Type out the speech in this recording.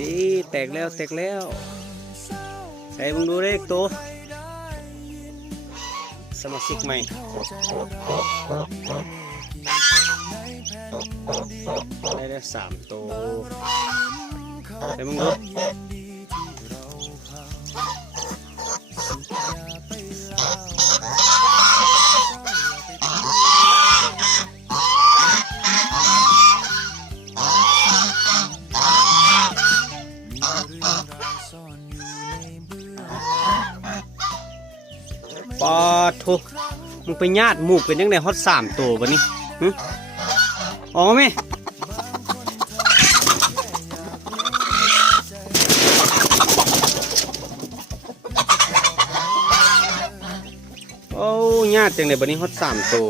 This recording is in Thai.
ดีแตกแล้วใส่มึงดูเลขตัวสมาชิกใหม่ได้แล้ว3ตัวใส่มึงดูปอทุมึงไปญาติหมู่เป็นยังไงฮอต3ตัวบัดนี้อ๋อไหมโอ้ญาติจังไดบัดนี้ฮอต3ตัว